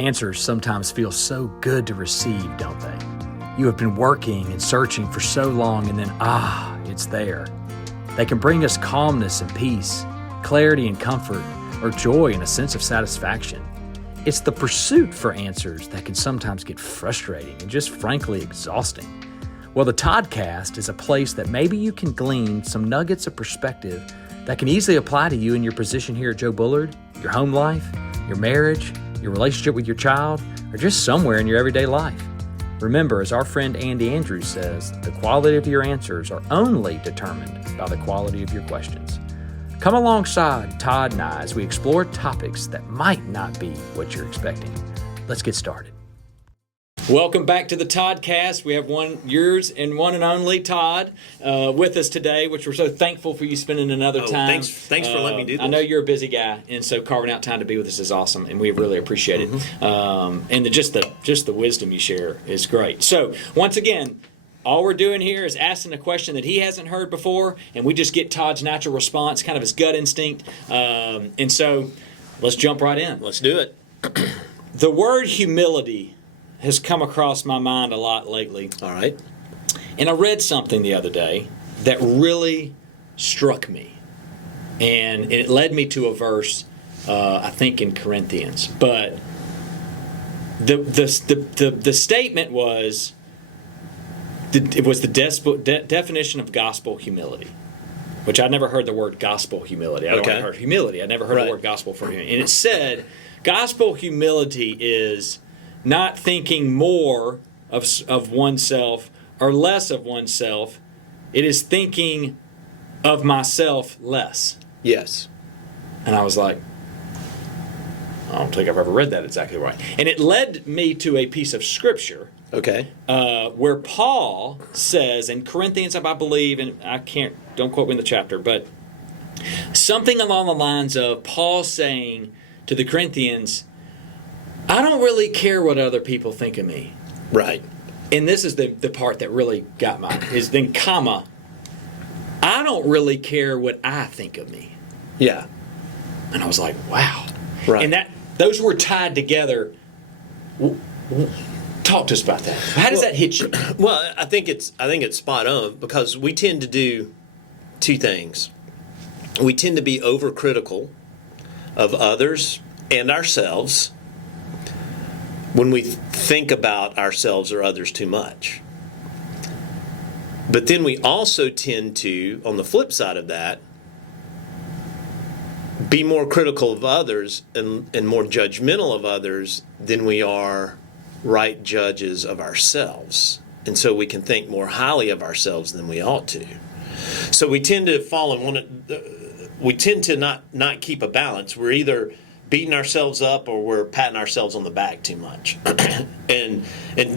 Answers sometimes feel so good to receive, don't they? You have been working and searching for so long, and then, it's there. They can bring us calmness and peace, clarity and comfort, or joy and a sense of satisfaction. It's the pursuit for answers that can sometimes get frustrating and just frankly exhausting. Well, the Toddcast is a place that maybe you can glean some nuggets of perspective that can easily apply to you in your position here at Joe Bullard, your home life, your marriage, your relationship with your child, or just somewhere in your everyday life. Remember, as our friend Andy Andrews says, the quality of your answers are only determined by the quality of your questions. Come alongside Todd and I as we explore topics that might not be what you're expecting. Let's get started. Welcome back to the Toddcast. We have yours and one and only Todd with us today, which we're so thankful for you spending another time. Thanks for letting me do this. I know you're a busy guy, and so carving out time to be with us is awesome, and we really appreciate it. And just the wisdom you share is great. So once again, all we're doing here is asking a question that he hasn't heard before, and we just get Todd's natural response, kind of his gut instinct. And so let's jump right in. Let's do it. The word humility has come across my mind a lot lately. All right. And I read something the other day that really struck me. And it led me to a verse, I think in Corinthians. But the statement was, it was the definition of gospel humility, which I never heard the word gospel humility. I only heard humility. I never heard the word gospel for humility. And it said, gospel humility is not thinking more of oneself or less of oneself. It is thinking of myself less. Yes. And I was like, I don't think I've ever read that exactly right. And it led me to a piece of scripture. Okay. Where Paul says in Corinthians, I believe, and don't quote me in the chapter, but something along the lines of Paul saying to the Corinthians, I don't really care what other people think of me. Right. And this is the part that really got is then comma, I don't really care what I think of me. Yeah. And I was like, wow. Right. And those were tied together. Talk to us about that. How does that hit you? Well, I think it's spot on, because we tend to do two things. We tend to be overcritical of others and ourselves when we think about ourselves or others too much. But then we also tend to, on the flip side of that, be more critical of others and more judgmental of others than we are right judges of ourselves. And so we can think more highly of ourselves than we ought to. So we tend to fall in we tend to not keep a balance. We're either beating ourselves up or we're patting ourselves on the back too much. and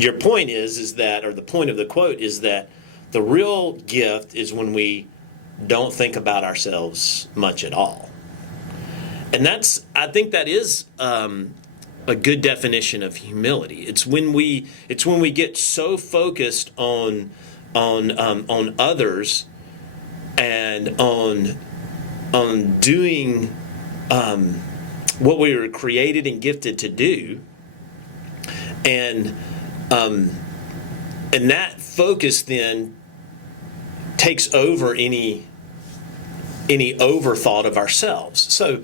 your point is that, or the point of the quote is that the real gift is when we don't think about ourselves much at all. And I think that is a good definition of humility. It's when we get so focused on others and on doing what we were created and gifted to do, and that focus then takes over any overthought of ourselves. So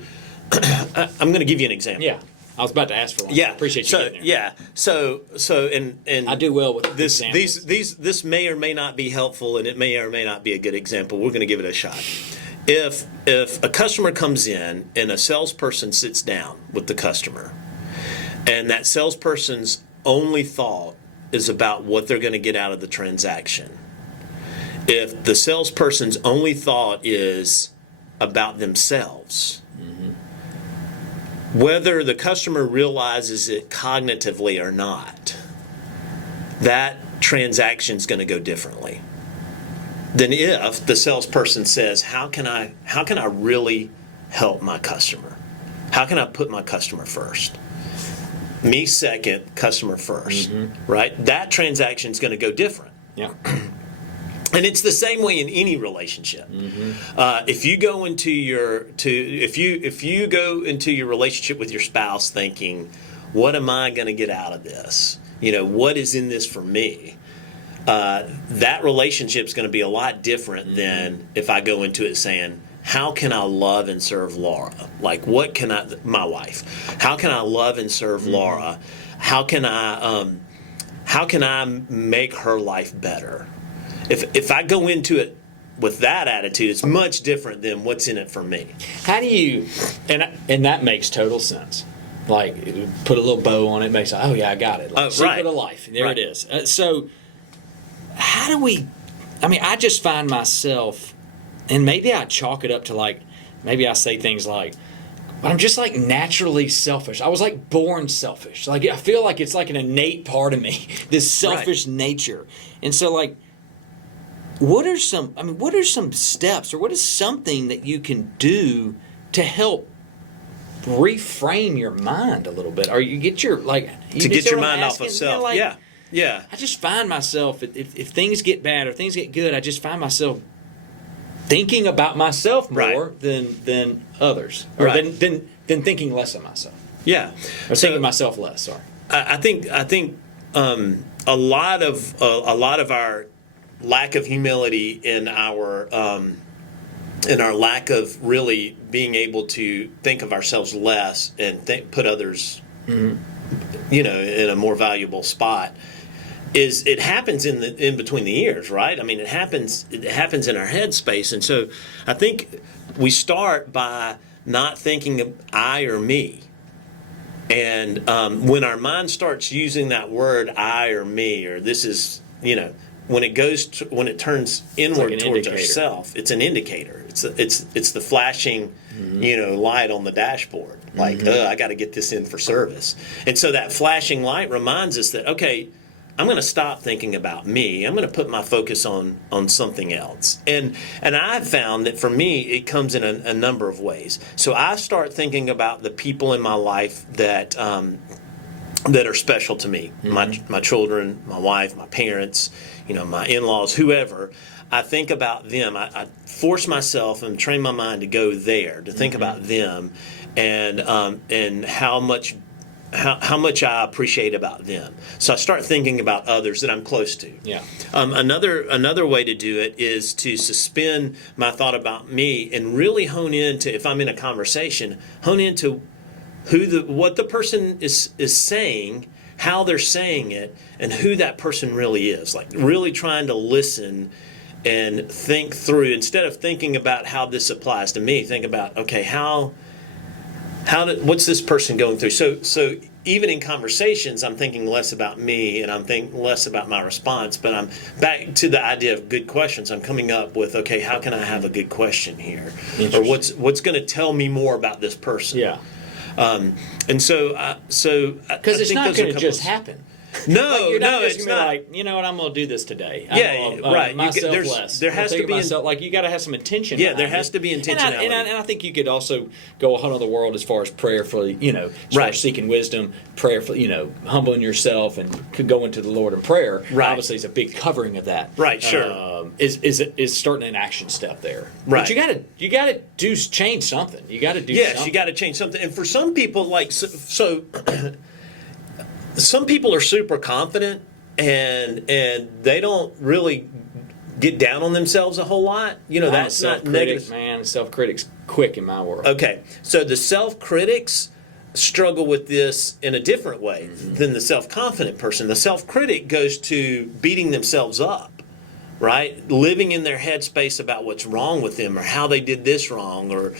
I'm going to give you an example. Yeah. I was about to ask for one. Yeah, I appreciate you getting there. Yeah, so and I do well with this. This may or may not be helpful, and it may or may not be a good example. We're going to give it a shot. If a customer comes in and a salesperson sits down with the customer, and that salesperson's only thought is about what they're going to get out of the transaction, if the salesperson's only thought is about themselves, whether the customer realizes it cognitively or not, that transaction's going to go differently than if the salesperson says, how can I really help my customer? How can I put my customer first? Me second, customer first, right? That transaction's going to go different. Yeah. And it's the same way in any relationship. If you go into your relationship with your spouse thinking, what am I going to get out of this? What is in this for me? That relationship's going to be a lot different than if I go into it saying, how can I love and serve Laura? Like, my wife, how can I love and serve Laura? How can I make her life better? If I go into it with that attitude, it's much different than what's in it for me. How do you, and that makes total sense. Like, put a little bow on it, makes, oh yeah, I got it. Like, secret of life, there it is. So, how do we, I just find myself, and maybe I chalk it up to like, maybe I say things like, but I'm just like naturally selfish. I was like born selfish. Like, I feel like it's like an innate part of me, this selfish nature. And so like, what are some steps, or what is something that you can do to help reframe your mind a little bit, or you get your get your mind off of self? Yeah. I just find myself, if things get bad or things get good, I just find myself thinking about myself more than others, or than thinking less of myself. Yeah, or thinking myself less. Sorry. I think a lot of our lack of humility in our lack of really being able to think of ourselves less and put others, in a more valuable spot, is it happens in between the ears, right? It happens in our head space. And so I think we start by not thinking of I or me. And when our mind starts using that word I or me, or this is, when it turns inward towards ourself, it's an indicator. It's the flashing, light on the dashboard. Like, I got to get this in for service. And so that flashing light reminds us that, okay, I'm going to stop thinking about me. I'm going to put my focus on something else. And I've found that for me, it comes in a number of ways. So I start thinking about the people in my life that are special to me. My children, my wife, my parents, my in-laws, whoever. I think about them. I force myself and train my mind to go there, to think about them, and how much I appreciate about them. So I start thinking about others that I'm close to. Yeah. Another way to do it is to suspend my thought about me and really hone into, if I'm in a conversation, hone into what the person is saying, how they're saying it, and who that person really is. Like, really trying to listen and think through, instead of thinking about how this applies to me, think about, okay, what's this person going through? So even in conversations, I'm thinking less about me, and I'm thinking less about my response, but I'm back to the idea of good questions. I'm coming up with, okay, how can I have a good question here? Or what's going to tell me more about this person? Yeah. And so because it's not going to just happen. No, it's not. Like, you know what, I'm going to do this today. Right. Myself less. There has to be like, you got to have some intention. Yeah, there has to be intentionality. And I think you could also go a whole other world as far as prayerfully, as far as seeking wisdom, prayerfully, humbling yourself, and could go into the Lord in prayer. Right. Obviously, it's a big covering of that. Right. Sure. Is starting an action step there. Right. But you got to change something. You got to do. Yes, you got to change something. And for some people, like so some people are super confident and they don't really get down on themselves a whole lot. That's not negative. Man, self-critic's quick in my world. Okay, so the self-critics struggle with this in a different way than the self-confident person. The self-critic goes to beating themselves up, right? Living in their headspace about what's wrong with them, or how they did this wrong, or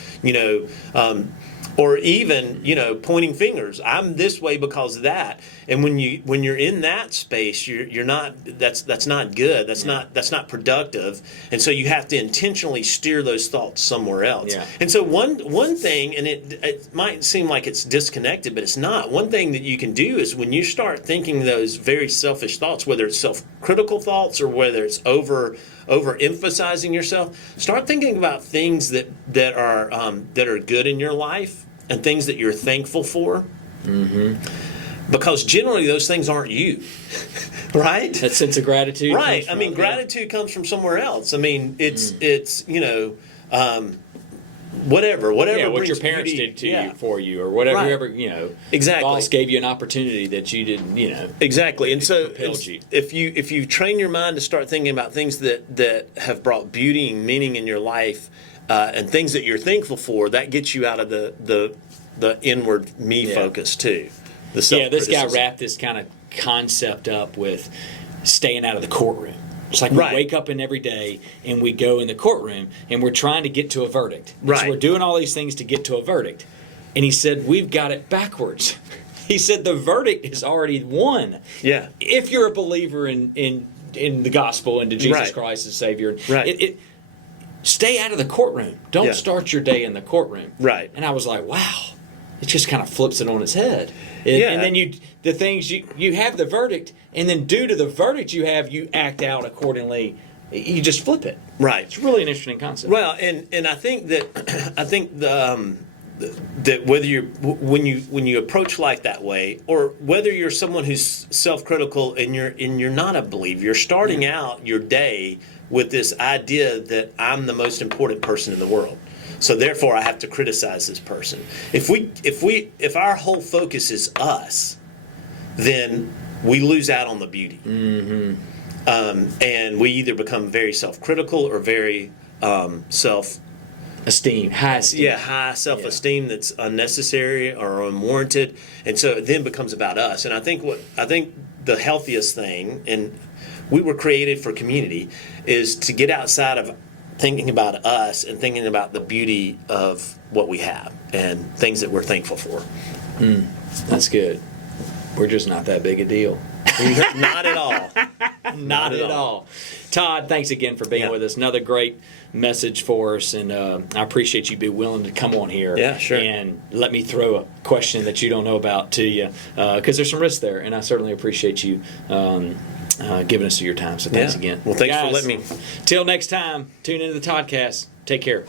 even pointing fingers. I'm this way because of that. And when you're in that space, you're not. That's not good. That's not productive. And so you have to intentionally steer those thoughts somewhere else. Yeah. And so one thing, and it might seem like it's disconnected, but it's not. One thing that you can do is, when you start thinking those very selfish thoughts, whether it's self-critical thoughts or whether it's overemphasizing yourself, start thinking about things that are good in your life and things that you're thankful for. Because generally those things aren't you, right? That sense of gratitude. Right. Gratitude comes from somewhere else. It's whatever what brings your parents beauty, did to you for you, or whatever, Right. whoever, Exactly. boss gave you an opportunity that you didn't, Exactly. And so propelled you. if you train your mind to start thinking about things that have brought beauty and meaning in your life, and things that you're thankful for, that gets you out of the inward me focus too. The this guy self-criticism. wrapped this kind of concept up with staying out of the courtroom. It's like we Right. wake up in every day and we go in the courtroom and we're trying to get to a verdict. And Right. So we're doing all these things to get to a verdict. And he said, we've got it backwards. He said, the verdict is already won. Yeah. If you're a believer in the gospel and to Jesus Right. Christ as Savior, Right. stay out of the courtroom. Don't Yeah. start your day in the courtroom. Right. And I was like, wow. It just kind of flips it on its head. Yeah. And then the things you have the verdict, and then due to the verdict you have, you act out accordingly. You just flip it. Right. It's really an interesting concept. Well, and I think that that whether when you approach life that way, or whether you're someone who's self-critical and you're not a believer, you're starting out your day with this idea that I'm the most important person in the world. So therefore, I have to criticize this person. If our whole focus is us, then we lose out on the beauty, and we either become very self-critical or very high esteem. high self-esteem that's unnecessary or unwarranted, and so it then becomes about us. And I think the healthiest thing, and we were created for community, is to get outside of thinking about us and thinking about the beauty of what we have and things that we're thankful for. That's good. We're just not that big a deal. Not at all. Not at all. Todd, thanks again for being with us. Another great message for us, and I appreciate you being willing to come on here. Yeah, sure. And let me throw a question that you don't know about to you, because there's some risk there, and I certainly appreciate you giving us your time. So thanks again. Well, thanks for Guys, letting me. Till next time, tune into the Toddcast. Take care.